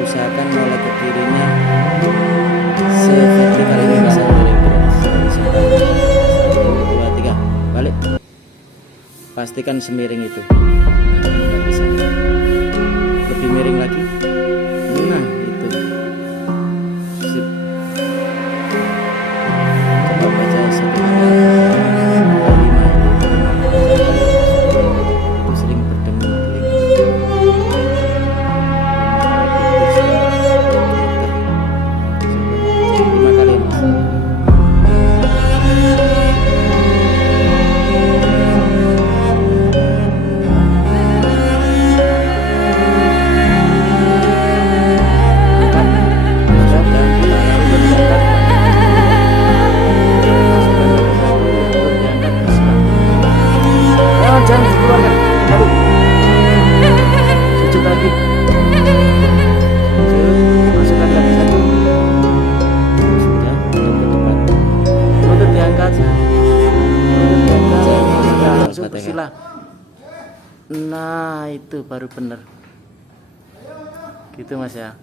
usahakan molek ke kirinya severtikal ini bisa miring terus. Sebentar. 1, 2, 3 balik, pastikan semiring itu. Nah, nggak bisa lebih miring lagi. Nah itu sip. Coba baca 1 angka 5 itu sering bertemu jangan dikeluarkan, balik sujud lagi, sujud, masukkan lagi 1, sudah tutup ke depan, lutut diangkat, langsung bersila. Nah itu baru bener gitu Mas ya.